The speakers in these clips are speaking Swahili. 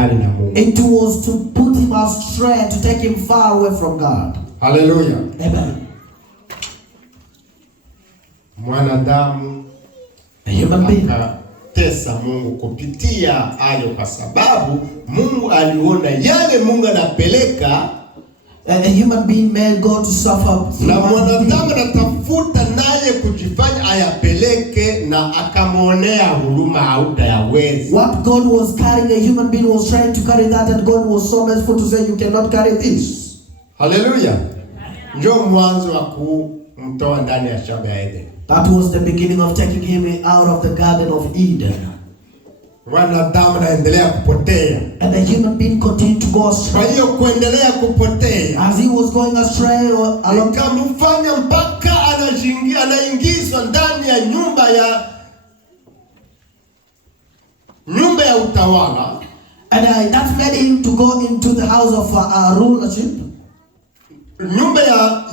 mbali na Mungu. It was to put him astray, to take him far away from God. Hallelujah. Amen. Mwanadamu akatesa Mungu kupitia hayo, kwa sababu Mungu aliona yale Mungu anapeleka. A human being made God to suffer. Na mwanadamu anatafuta naye kujifanya ayapeleke, na akamuonea huruma hautayaweza. What God was carrying, a human being was trying to carry that, and God was so merciful to say, you cannot carry this. Hallelujah. Ndio mwanzo wa kumtoa ndani ya shamba ya Eden. That was the beginning of taking him out of the Garden of Eden. Wanadamu anaendelea kupotea. And the human being continued to go astray. Kwa hiyo kuendelea kupotea, as he was going astray, ikamfanya mpaka anaingizwa ndani ya nyumba ya utawala. And that led him to go into the house of rulership. Nyumba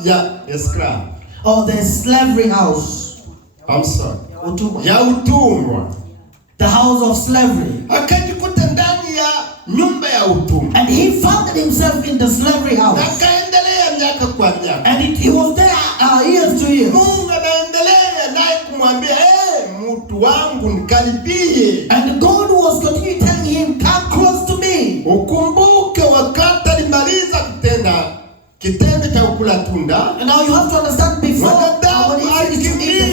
ya scrap. Or the slavery house. I'm sorry. Ya utumwa. The house of slavery. Akajikuta ndani ya nyumba ya utumwa. And he found himself in the slavery house. Akaendelea miaka kwa miaka. And he was there years to years. Mungu anaendelea naye kumwambia, mtu wangu nikaribie. And God was continuing telling him, come close to me. Ukumbuke wakati alimaliza kitendo cha kula tunda. And now you have to understand, before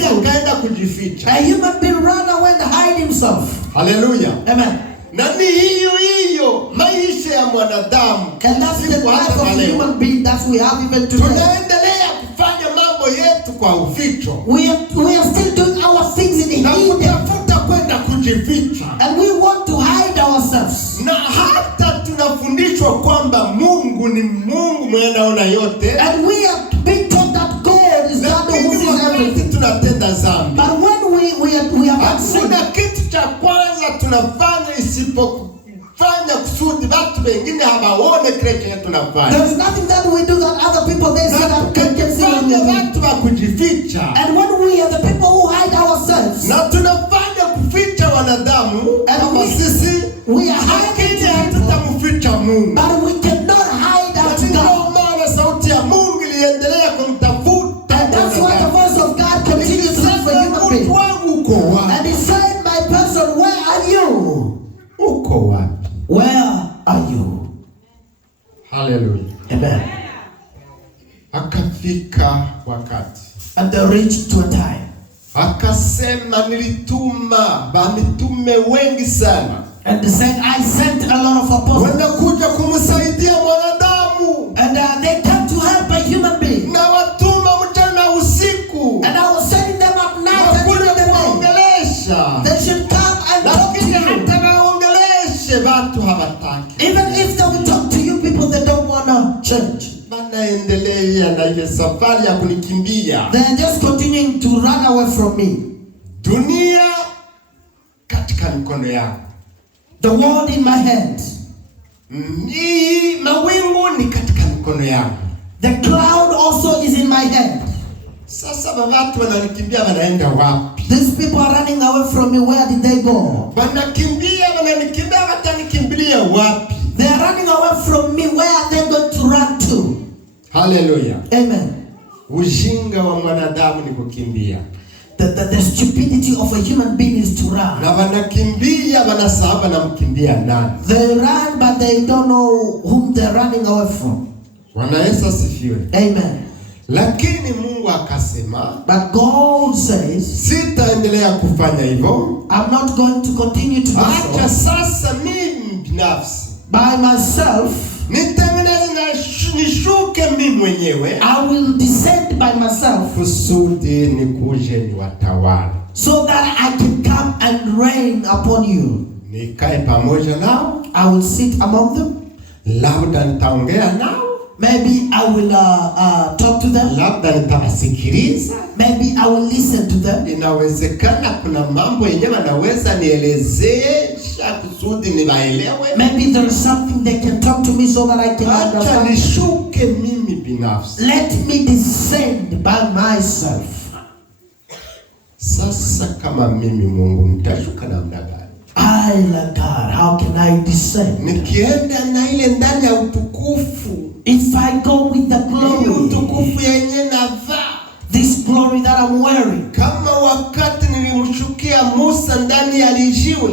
akaenda kujificha. A human being ran away and hide himself. Hallelujah. Amen. Na ni hiyo maisha ya mwanadamu. And that's the life of a human being that we have even today. Tunaendelea kufanya mambo yetu kwa uficho. We are still doing our things in hidden. Na kutafuta kwenda kujificha. And we want to hide ourselves. Na hata tunafundishwa kwamba Mungu ni Mungu mwenye anaona yote. And we are being taught that God is God who sees everything. Tunatenda dhambi. But when we are hakuna kitu cha kwanza tunafanya isipofanya kusudi watu wengine hawaone kile kile tunafanya. There is nothing that we do that other people they see that can see what we do. Watu wa kujificha. And when we are the people who hide ourselves. Na tunafanya kuficha wanadamu. And sisi we are hiding hatutamficha Mungu. But we cannot hide out God. Maana sauti ya Mungu iliendelea kumtafuta. And that's why the voice of God continues to look for human beings. And he said, my person, where are you? Uko wapi? Where are you? Hallelujah. Amen. Akafika wakati. And they reached to a time. Akasema nilituma mitume wengi sana. And they said, I sent a lot of apostles. Wanakuja kumsaidia mwanadamu. And they come to help a human being. Na watuma mchana usiku. And I was sending them at night and in the day. They should come and talk to you. Even if they will talk to you, people they don't want to change. They are just continuing to run away from me. Dunia katika mikono yako. The world in my hands. Mawingu ni katika mikono yako. The cloud also is in my hand. Sasa watu wananikimbia wanaenda wapi? These people are running away from me. Where did they go? Wananikimbia watanikimbilia wapi? They are running away from me. Where are they going to run to? Hallelujah. Amen. Ujinga wa mwanadamu ni kukimbia. The stupidity of a human being is to run. Na wanakimbia wanasahau wanamkimbia nani. They run but they don't know whom they're running away from. Bwana Yesu asifiwe. Amen. Lakini Mungu akasema, but God says, sitaendelea kufanya hivyo. I'm not going to continue to do so. Acha sasa mimi binafsi by myself nishuke mimi mwenyewe. I will descend by myself. Kusudi nikuje niwatawala. So that I can come and reign upon you. Nikae pamoja nao. I will sit among them. Labda nitaongea nao. Maybe I will talk to them. Labda nitawasikiliza. Maybe I will listen to them. Inawezekana kuna mambo yenyewe naweza nielezesha kusudi niwaelewe. Maybe there is something they can talk to me so that I can understand. Acha nishuke mimi binafsi. Let me descend by myself. Sasa kama mimi Mungu nitashuka namna gani? I like God, how can I descend? Nikienda na ile ndani ya utukufu, If I go with the glory, utukufu yenye navaa, this glory that I'm wearing, kama wakati nilimshukia Musa ndani ya lijiwe,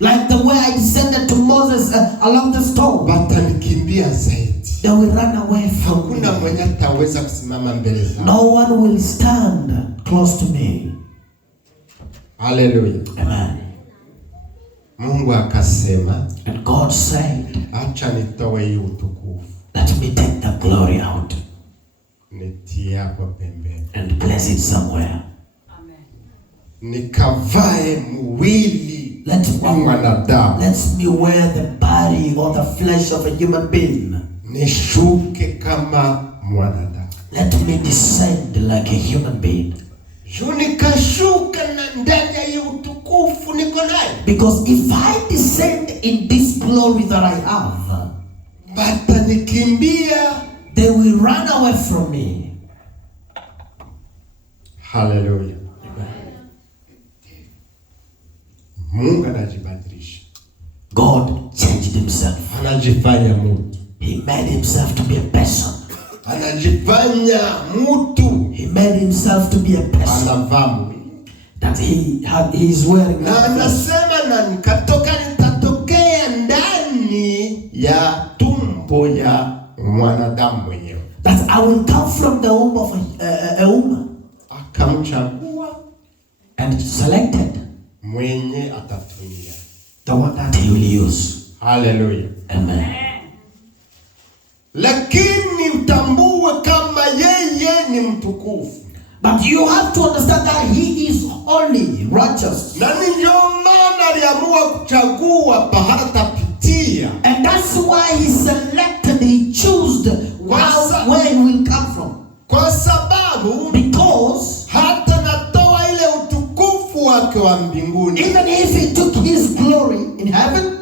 like the way I descended to Moses along the stone, watanikimbia zaidi. they will run away from me. Hakuna mwenye ataweza kusimama mbele zangu. No one will stand close to me. Hallelujah. Amen. Mungu akasema, And God said, acha nitoe hii utukufu, let me take the glory out nitie hapo pembeni, and place it somewhere. nikavae mwili wa mwanadamu, Let me wear the body or the flesh of a human being. nishuke kama mwanadamu. Let me descend like a human being. Juu nikashuka na ndani ya hii utukufu niko naye. Because if I descend in this glory that I have, watanikimbia, they will run away from me. Hallelujah. Mungu anajibadilisha. God changed himself. Anajifanya mtu. He made himself to be a person. Anajifanya mtu. He made himself to be a person. Anavaa mwili. That he is wearing. Na anasema na nitatokea ndani ya tumbo ya mwanadamu mwenyewe. That I will come from the womb of a woman. Akamchagua and selected mwenye atatumia. The one that he will use. Hallelujah. Amen. Lakini utambue kama yeye ni mtukufu. But you have to understand that he is holy, righteous. Na ndio maana aliamua kuchagua pahali tapitia. And that's why he selected, he chose where he will come from. Kwa sababu because hata natoa ile utukufu wake wa mbinguni, even if he took his glory in heaven,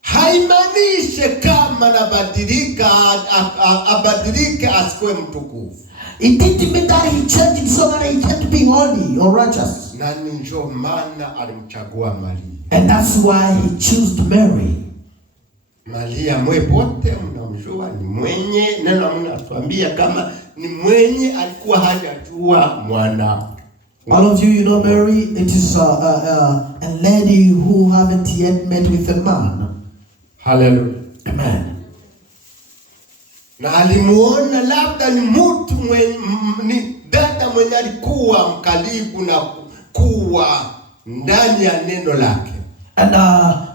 haimanishe kama nabadilika abadilike asikuwe mtukufu. It didn't mean that he changed so that he can't be holy or righteous. Na ndio maana alimchagua Maria. And that's why he chose Mary. Maria mwebote mnamjua ni mwenye, neno mnatuambia kama ni mwenye alikuwa hajajua mwana. All of you know Mary, it is a lady who haven't yet met with a man. Hallelujah. Amen. Na alimuona labda ni mtu mwenye, ni dada mwenye alikuwa mkaribu na kuwa ndani ya neno lake. And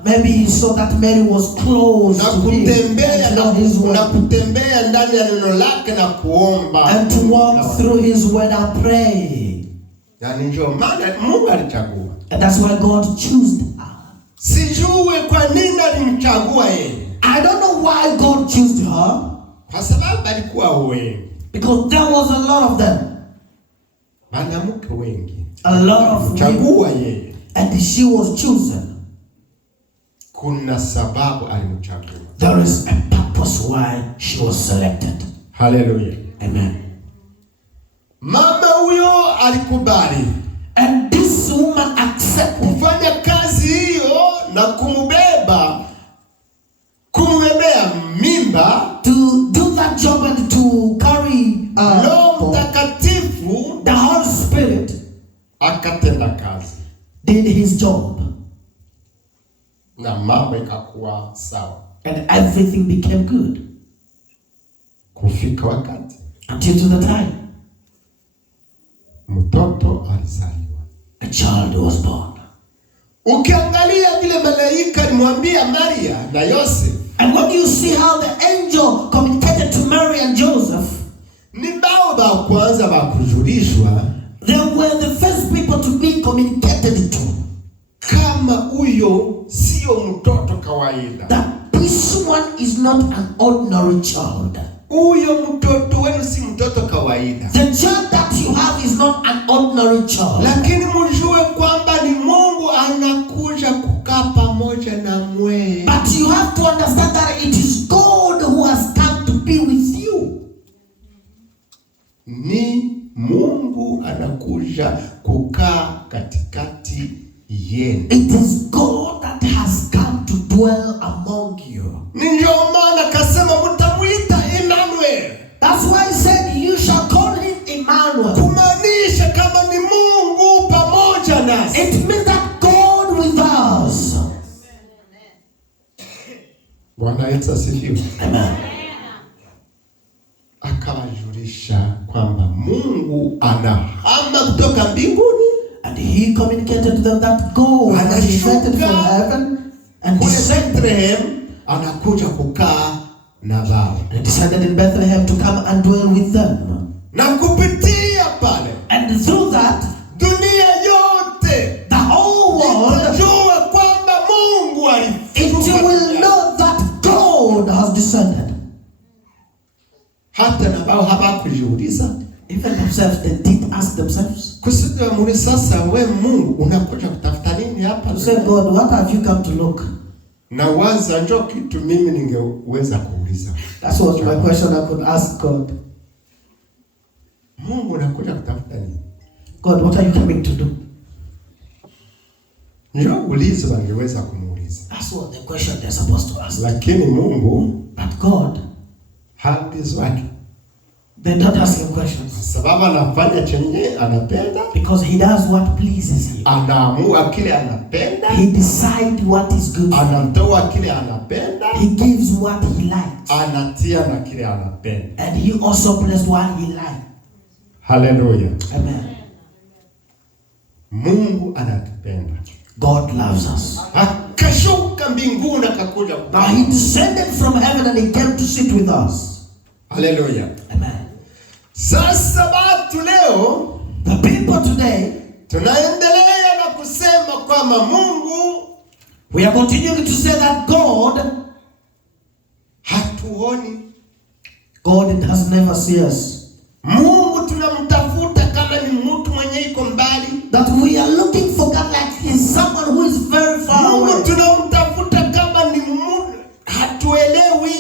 maybe he saw that Mary was close na to kutembea him, na kutembea ndani ya neno lake na kuomba and to walk through his word and pray. Na ndio maana Mungu alichagua. And that's why God chose her. Sijue kwa nini alimchagua yeye. I don't know why God chose her. Kwa sababu alikuwa wengi. Because there was a lot of them. Wanawake wengi. A lot of chagua yeye. And she was chosen. Kuna sababu alimchagua. There is a purpose why she was selected. Hallelujah. Amen. Mama huyo alikubali. And this woman accepted kufanya kazi hiyo na kumbebea mimba, to do that job and to carry Roho Mtakatifu, the Holy Spirit, akatenda kazi, did his job, na mambo ikakuwa sawa, and everything became good kufika wakati until to the time mtoto alizaliwa, a child was born. Ukiangalia vile malaika alimwambia Maria na Yosef, and when you see how the angel communicated to Mary and Joseph, ni bao ba kwanza ba kujulishwa, they were the first people to be communicated to, kama huyo sio mtoto kawaida, that this one is not an ordinary child. Huyo mtoto wenu si mtoto kawaida. The child that you have is not an ordinary child. Lakini mjue kwamba ni Mungu anakuja kukaa pamoja na mwe. But you have to understand that it is God who has come to be with you. Ni Mungu anakuja kukaa katikati yenu. It is God that has come to dwell among you. Ndio maana kasema mtamuita Emmanuel. That's why he said you shall call him Emmanuel. Kumaanisha kama ni Mungu pamoja nasi. It means that God with us. Bwana Yesu asifiwe. Amen. Akawajulisha kwamba Mungu anahama kutoka mbinguni. And he communicated to them that God has descended from heaven and Bethlehem anakuja kukaa na wao. And decided in Bethlehem to come and dwell with them. Na kupitia pale, and through that, dunia yote, the whole world, itajua kwamba Mungu it will know that God has descended. Hata na wao hawakujiuliza. Even themselves, they did ask themselves. Kusema muri sasa, we Mungu unakuja kutafuta nini hapa? To say, God, what have you come to look? Na waza njoo kitu mimi ningeweza kuuliza. That was my question I could ask God. Mungu unakuja kutafuta nini? God, what are you coming to do? Njoo ulizo wangeweza kumuuliza. That's what the question they're supposed to ask. Lakini Mungu, but God, haulizwi wake. They don't ask him questions. Sababu anafanya chenye anapenda. Because he does what pleases him. Anaamua kile anapenda. He decides what is good. Anatoa kile anapenda. He gives what he likes. Anatia na kile anapenda. And he also blesses what he likes. Hallelujah. Amen. Mungu anatupenda. God loves us. Akashuka mbinguni akakuja. Now he descended from heaven and he came to sit with us. Hallelujah. Amen. Sasa watu leo, the people today, tunaendelea na kusema kwamba Mungu, we are continuing to say that God hatuoni. God does never see us. Mungu tunamtafuta kama ni mtu mwenye iko mbali. That we are looking for God like he's someone who is very far away. Mungu tunamtafuta kama ni mtu hatuelewi.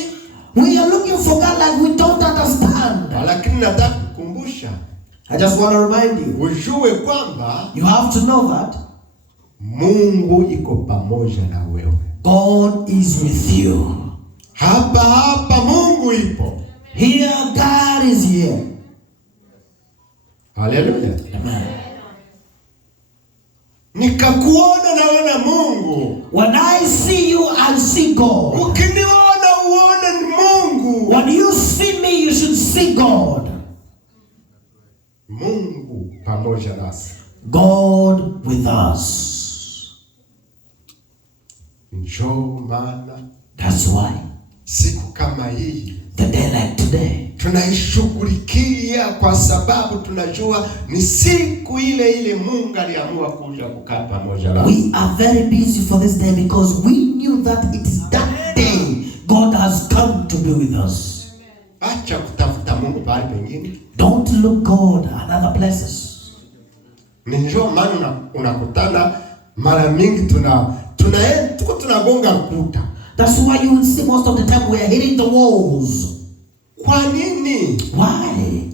We are looking for God like we don't understand. Lakini nataka kukumbusha, I just want to remind you, ujue kwamba you have to know that Mungu iko pamoja na wewe. God is with you. Hapa Mungu ipo. Here God is here. Hallelujah. Amen. Nikakuona naona Mungu. When I see you, I see God. Ukiniona uone ni Mungu. When you see me, you should see God. Mungu pamoja nasi. God with us. Njoo maana, that's why siku kama hii, the day like today, tunaishughulikia kwa sababu tunajua ni siku ile ile Mungu aliamua kuja kukaa pamoja nasi. We are very busy for this day because we knew that it is that day God has come to be with us. Acha kutafuta Mungu pale pengine. Don't look God in other places. Njoo maana unakutana mara mingi tuko tunagonga kuta. That's why you will see most of the time we are hitting the walls. Kwa nini? Why?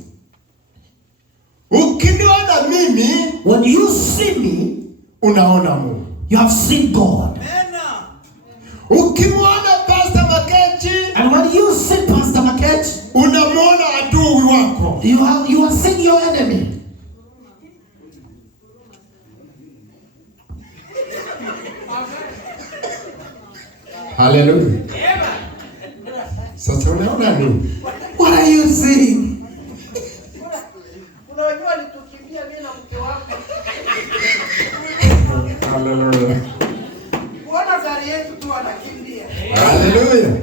Ukiniona mimi, when you see me, unaona Mungu. You have seen God. Ukimwona Pastor Makechi, and when you see Pastor Makechi, unamwona adui wako. You are seeing your enemy. Hallelujah. Sasa unaona nini? What are you seeing? Unajua nitukimbia mimi na mke wako. Hallelujah. Kuona gari yetu tu anakimbia. Hallelujah.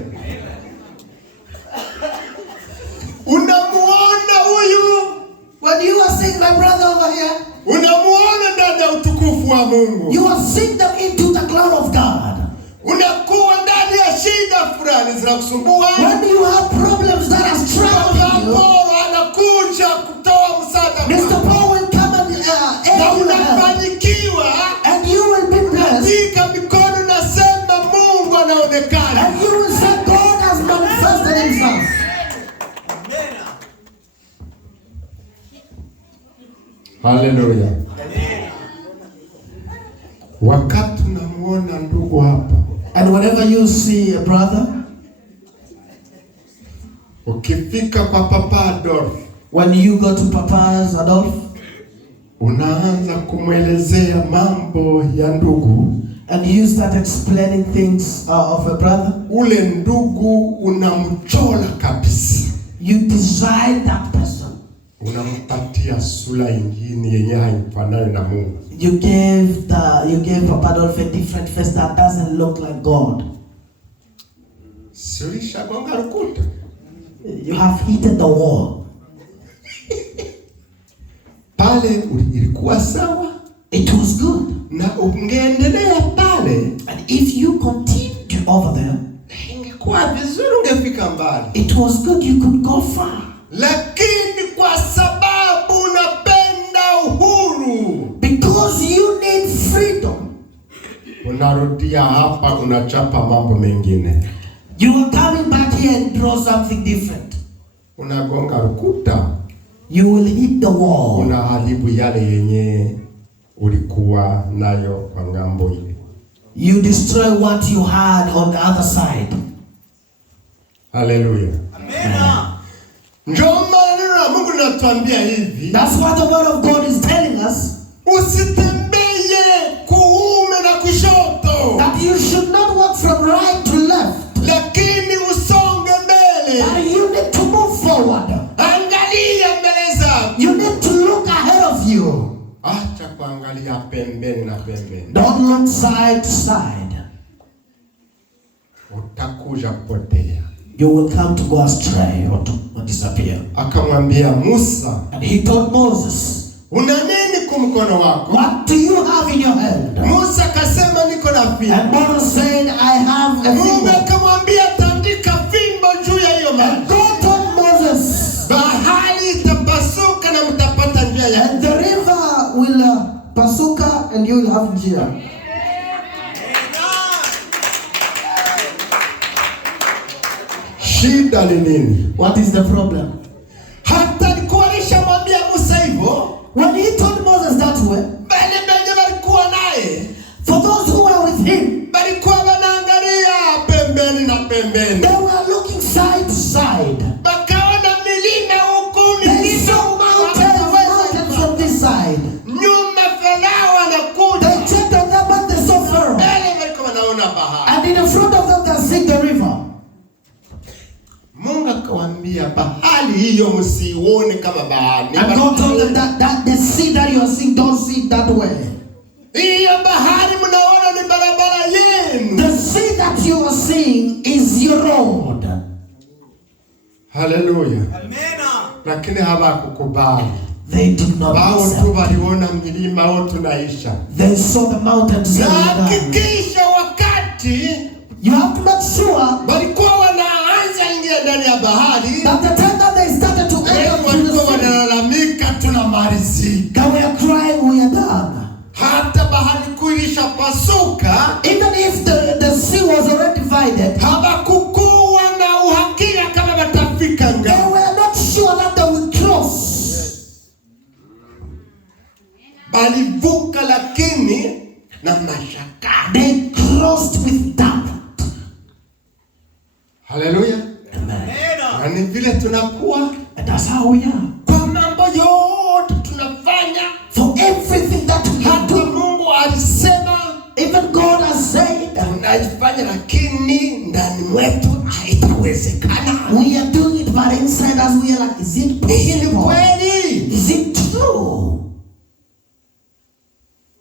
Unamuona huyu? When you are seeing my brother over here, unamuona ndani ya utukufu wa Mungu. You are seeing them into the cloud of God. Unakuwa ndani ya shida fulani zinakusumbua. When you have problems that are struggling you, anakuja kutoa msaada. Mr. Paul will come and na unafanikiwa. And you will be blessed. Katika mikono nasema Mungu anaonekana. And you will say God has manifested himself. Amen. Hallelujah. Wakati unamuona ndugu hapa, And whenever you see a brother, ukifika kwa Papa Adolf, when you go to Papa's Adolf, unaanza kumwelezea mambo ya ndugu, and you start explaining things of a brother, ule ndugu unamchola kabisa. you design that person. Unampatia sura ingine yenye haifanani na Mungu. You gave Papa Adolf a different face that doesn't look like God. Sirisha gonga rukuta. You have hit the wall. Pale ilikuwa sawa. It was good. Na ungeendelea pale. And if you continued over there, ingekuwa vizuri, ungefika mbali. it was good, you could go far. Lakini kwa sababu unapenda uhuru, Because you need freedom, unarudia hapa, unachapa mambo mengine. you are coming back here and draw something different. Unagonga rukuta. You will hit the wall. Unaharibu yale yenye ulikuwa nayo kwa ngambo ile. You destroy what you had on the other side. Hallelujah. Amen. Njoo maneno ya Mungu linatuambia hivi. That's what the word of God is telling us. Usitembee kuume na kushoto. That you should not walk from right to left. Lakini usonge mbele. But you need to move forward. Angalia mbele zako. You need to look ahead of you. Acha kuangalia pembeni na pembeni. Don't look side to side. Utakuja kupotea. You will come to go astray or to disappear. Akamwambia Musa, And he told Moses, una nini kwa mkono wako? what do you have in your hand? Musa akasema niko na fimbo. And Moses said, I have a Mungu fimbo. akamwambia tandika fimbo juu ya hiyo maji. And God told Moses, Bahari itapasuka na mtapata njia ya. and the river will pasuka and you will have njia. Shida ni nini? What is the problem? Hata alikuwa alishamwambia Musa hivyo. When he told Moses that way, Bali benye walikuwa naye. for those who were with him, Walikuwa wanaangalia pembeni na pembeni. they were looking side to side. Bakaona milima huku, They milima saw huku. mountains from this side. Nyuma Farao anakuja. They checked on them and they saw Pharaoh. Mbele walikuwa wanaona bahari. And in the front of them they see the river. Mungu akawaambia bahari hiyo msione kama bahari. And God told them that the sea that you are seeing, don't see it that way. Hiyo bahari mnaona ni barabara yenu. The sea that you are seeing is your road. Hallelujah. Amen. Lakini hawakukubali. They did not Wao tu accept. waliona milima wote tunaisha. They saw the mountains. Na and the hakikisha wakati you have to make sure walikuwa wanaanza ingia ndani ya bahari, that the time that they started to enter wengi into walikuwa the sea, wanalalamika tunamalizika. they were crying, we are done. Hata bahari kuu ilishapasuka, Even if the sea was already divided, hawakukuwa na uhakika kama watafika they ng'ambo. were not sure that they would cross. Balivuka lakini na mashaka. They crossed with doubt. Haleluya. Amen. Na ni vile tunakuwa And that's how we are. kwa mambo yote tunafanya. For everything that we Hata do, Mungu alisema even God has said, tunaifanya, lakini ndani mwetu haitawezekana. we are doing it, but inside us we are like, is it Hii ni possible? kweli. Is it true?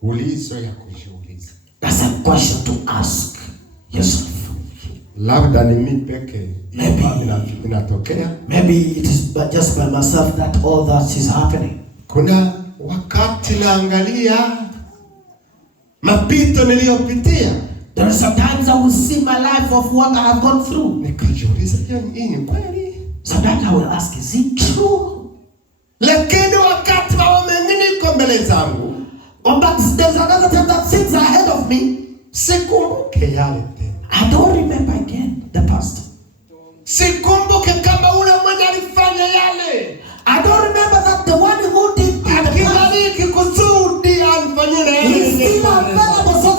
Ulizo ya kujiuliza. That's a question to ask yourself. Labda ni mimi peke Maybe. inatokea. Maybe it is just by myself that all that is happening. Kuna wakati naangalia mapito niliyopitia, There are sometimes I will see my life of what I have gone through. nikajiuliza, hii ni kweli? Sometimes I will ask, is it true? Lakini wakati mambo mengine iko mbele zangu, But there's another time that things are ahead of me. sikumbuke yale tena. I don't remember again the past. Sikumbuke kama ule mwenye alifanya yale. I don't remember that the one who did the past Akibariki kusudi alifanyie na is still yale. available so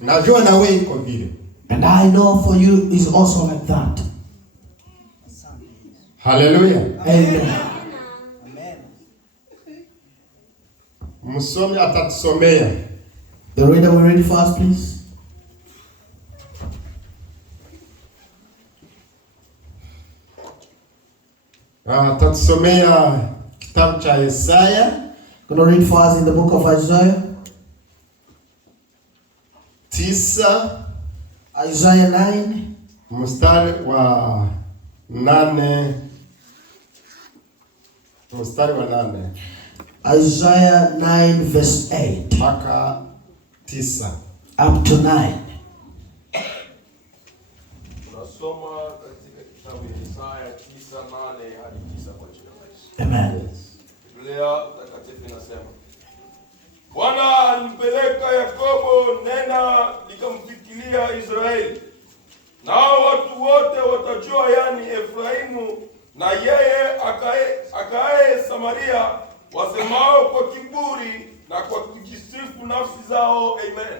Najua na wewe iko vile. And I know for you is also like that. Hallelujah. Amen. Msomi atatusomea. The reader will read it for us, please. Atatusomea kitabu cha Isaya. Going to read for us in the book of Isaiah. 9. Isaiah 9. Mstari wa 8. Mstari wa 8. Isaiah 9 verse 8. Mpaka 9. Up to 9. Tunasoma katika kitabu cha Isaya 9:8 hadi 9 kwa jina la Yesu. Amen. Biblia takatifu inasema, Bwana alimpeleka Yakobo, nena likamfikilia Israeli. Nao watu wote watajua, yani Efraimu na yeye akae Samaria, wasemao kwa kiburi na kwa kujisifu nafsi zao. Amen.